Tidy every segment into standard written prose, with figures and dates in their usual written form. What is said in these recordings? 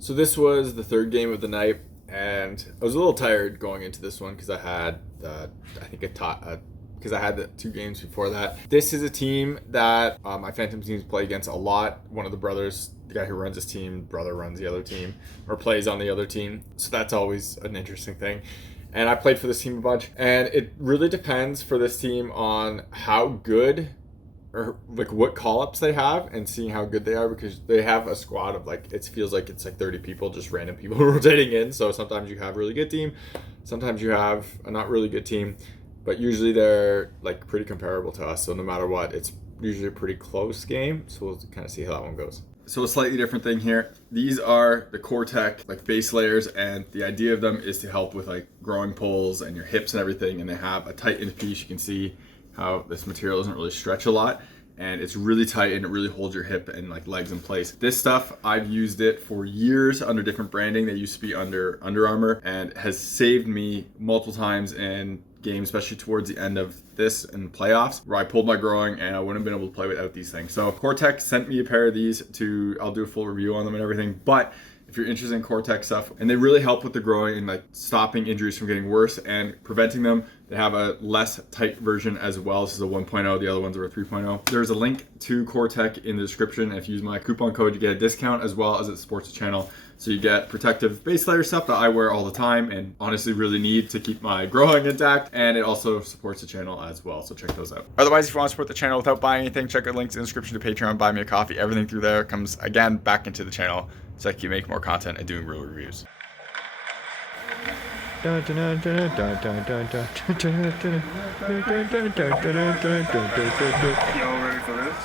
So this was the third game of the night, and I was a little tired going into this one because I had, because I had the 2 games before that. This is a team that my Phantom teams play against a lot. One of the brothers, the guy who runs his team, brother runs the other team, or plays on the other team. So that's always an interesting thing. And I played for this team a bunch, and it really depends for this team on how good or like what call-ups they have and seeing how good they are, because they have a squad of like, it feels like it's like 30 people, just random people rotating in. So sometimes you have a really good team, sometimes you have a not really good team, but usually they're like pretty comparable to us. So no matter what, it's usually a pretty close game. So we'll kind of see how that one goes. So a slightly different thing here. These are the Cortec like base layers, and the idea of them is to help with like growing poles and your hips and everything. And they have a tight end piece. You can see how this material doesn't really stretch a lot, and it's really tight and it really holds your hip and like legs in place. This stuff, I've used it for years under different branding. They used to be under Under Armour, and has saved me multiple times in games, especially towards the end of this and playoffs, where I pulled my groin and I wouldn't have been able to play without these things. So Cortec sent me a pair of these I'll do a full review on them and everything, but if you're interested in Cortec stuff, and they really help with the groin and like stopping injuries from getting worse and preventing them. They have a less tight version as well. This is a 1.0, the other ones are a 3.0. There's a link to Cortec in the description. If you use my coupon code, you get a discount, as well as it supports the channel. So you get protective base layer stuff that I wear all the time and honestly really need to keep my groin intact, and it also supports the channel as well, so check those out. Otherwise, if you want to support the channel without buying anything, check out links in the description to Patreon, buy me a coffee. Everything through there comes again back into the channel so I can make more content and doing real reviews. Y'all ready for this?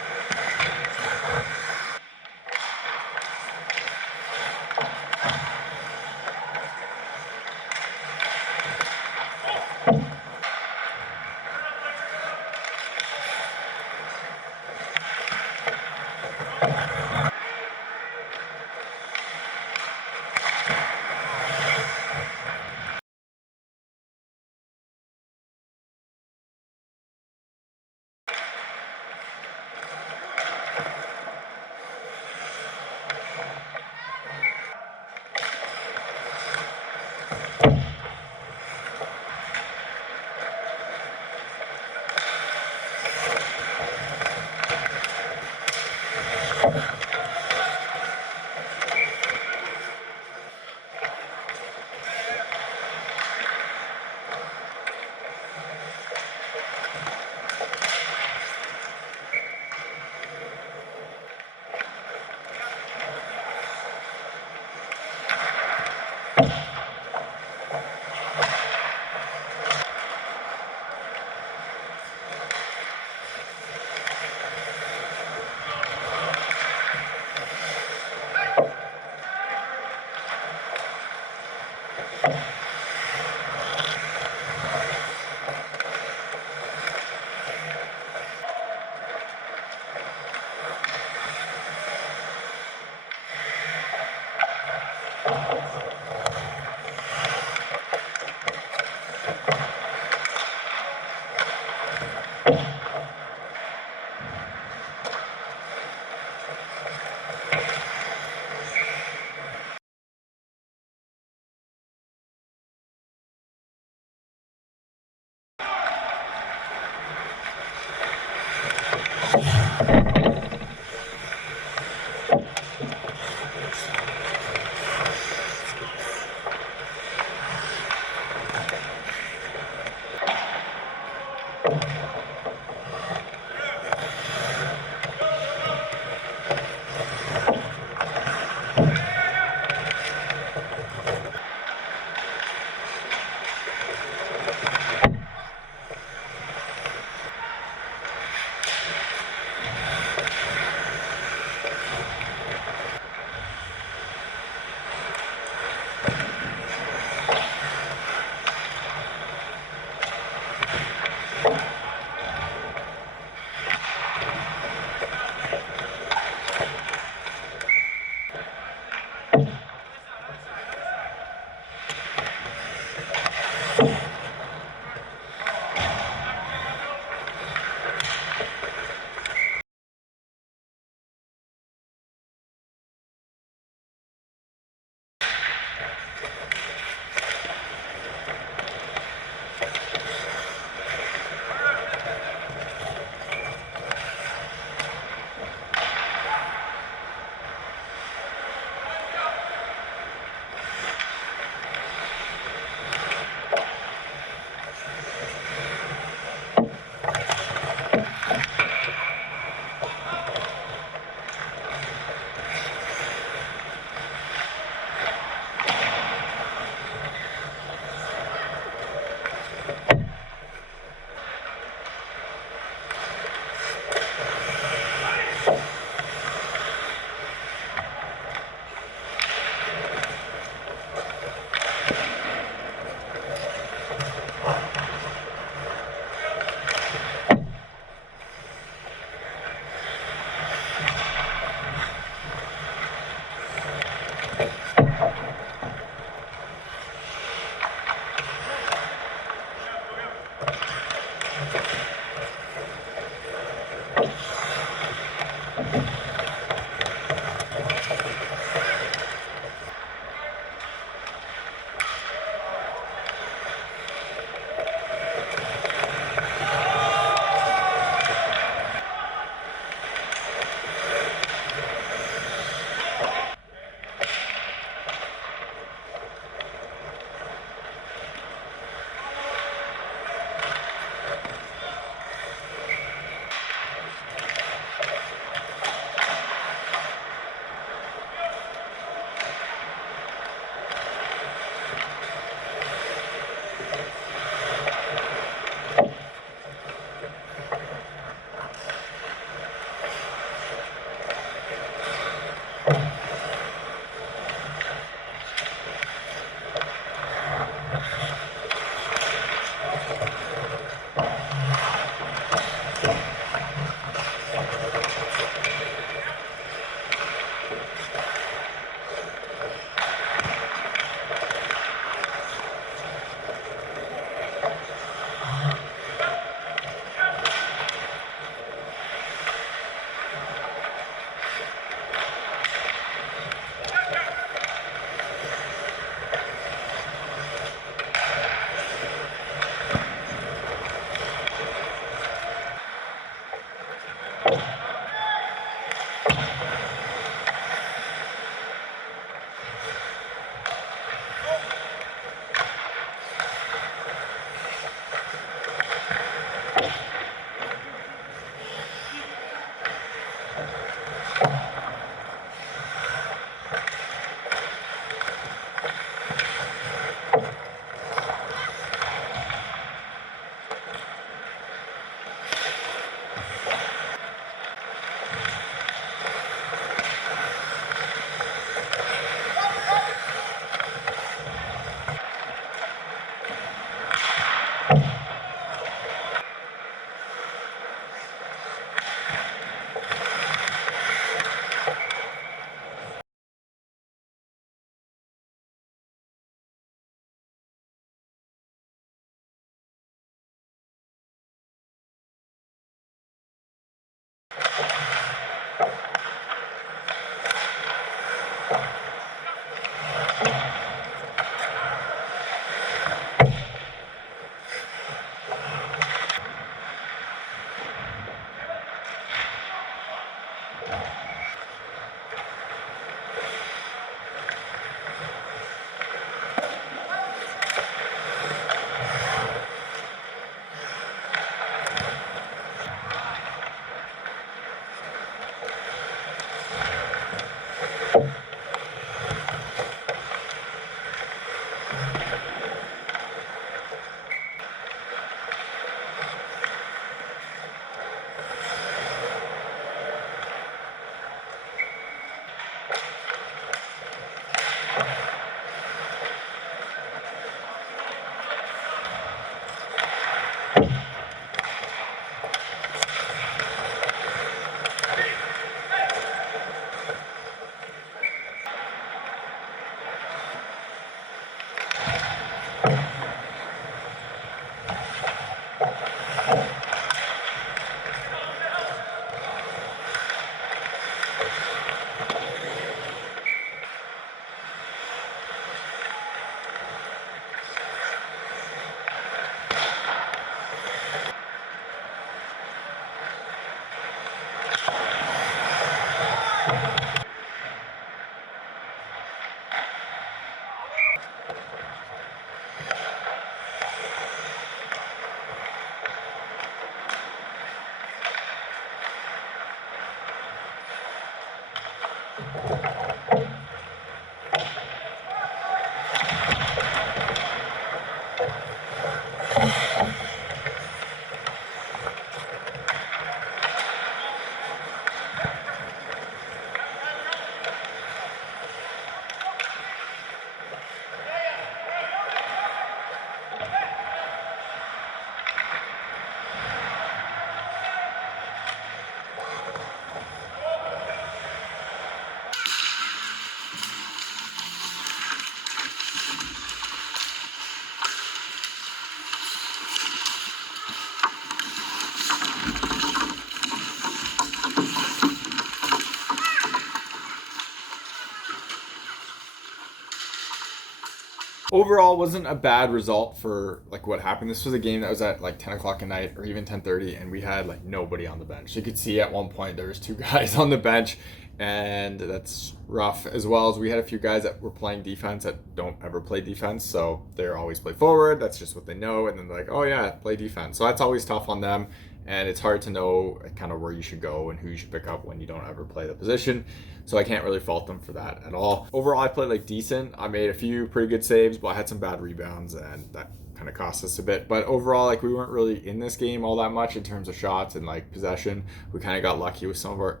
Overall, wasn't a bad result for like what happened. This was a game that was at like 10 o'clock at night or even 10:30, and we had like nobody on the bench. You could see at one point there was 2 guys on the bench, and that's rough. As well as we had a few guys that were playing defense that don't ever play defense, so they're always play forward. That's just what they know, and then they're like, oh yeah, play defense. So that's always tough on them, and it's hard to know kind of where you should go and who you should pick up when you don't ever play the position. So I can't really fault them for that at all. Overall, I played like decent. I made a few pretty good saves, but I had some bad rebounds, and that kind of cost us a bit. But overall, like we weren't really in this game all that much in terms of shots and like possession. We kind of got lucky with some of our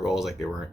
goals. Like they weren't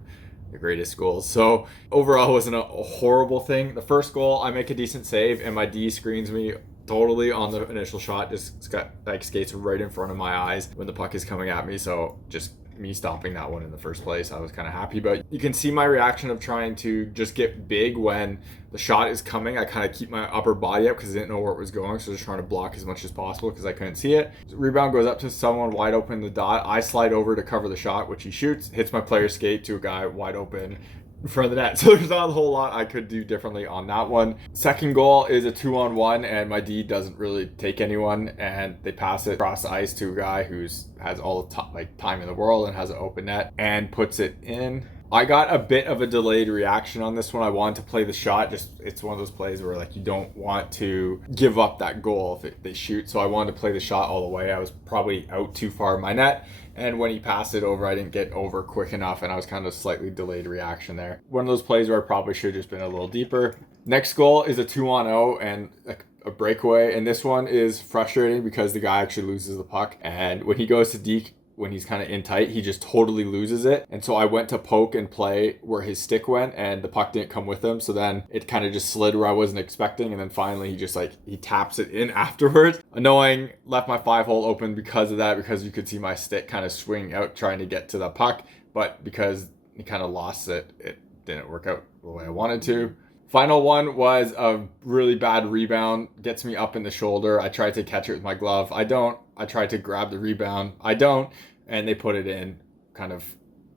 the greatest goals. So overall, it wasn't a horrible thing. The first goal, I make a decent save, and my D screens me totally on the initial shot. Just got like skates right in front of my eyes when the puck is coming at me. So just me stopping that one in the first place, I was kind of happy. But you can see my reaction of trying to just get big when the shot is coming. I kind of keep my upper body up because I didn't know where it was going, so just trying to block as much as possible because I couldn't see it. Rebound goes up to someone wide open in the dot. I slide over to cover the shot, which he shoots, hits my player skate to a guy wide open in front of the net. So there's not a whole lot I could do differently on that one. Second goal is a 2-on-1, and my D doesn't really take anyone, and they pass it across the ice to a guy who's has all the time in the world and has an open net and puts it in. I got a bit of a delayed reaction on this one. I wanted to play the shot. Just it's one of those plays where like you don't want to give up that goal if they shoot. So I wanted to play the shot all the way. I was probably out too far in my net. And when he passed it over, I didn't get over quick enough, and I was kind of slightly delayed reaction there. One of those plays where I probably should have just been a little deeper. Next goal is a 2-on-0 and a breakaway, and this one is frustrating because the guy actually loses the puck, and when he goes to deke, when he's kind of in tight, he just totally loses it. And so I went to poke and play where his stick went, and the puck didn't come with him. So then it kind of just slid where I wasn't expecting. And then finally he taps it in afterwards. Annoying, left my 5-hole open because of that, because you could see my stick kind of swing out trying to get to the puck. But because he kind of lost it, it didn't work out the way I wanted to. Final one was a really bad rebound, gets me up in the shoulder. I tried to catch it with my glove. I don't. I tried to grab the rebound. I don't. And they put it in kind of,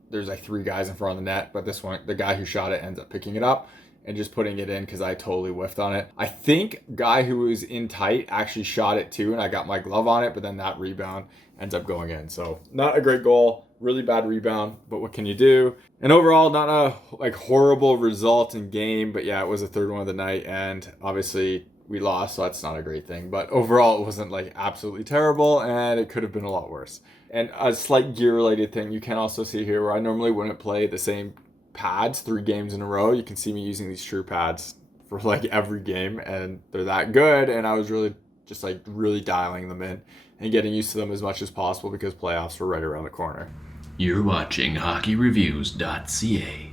there's like 3 guys in front of the net, but this one, the guy who shot it ends up picking it up and just putting it in because I totally whiffed on it. I think guy who was in tight actually shot it too, and I got my glove on it, but then that rebound ends up going in. So not a great goal, really bad rebound, but what can you do? And overall, not a like horrible result in game, but yeah, it was the third one of the night, and obviously we lost, so that's not a great thing. But overall, it wasn't like absolutely terrible, and it could have been a lot worse. And a slight gear related thing you can also see here where I normally wouldn't play the same pads 3 games in a row. You can see me using these True pads for like every game, and they're that good, and I was really just like really dialing them in and getting used to them as much as possible because playoffs were right around the corner. You're watching HockeyReviews.ca.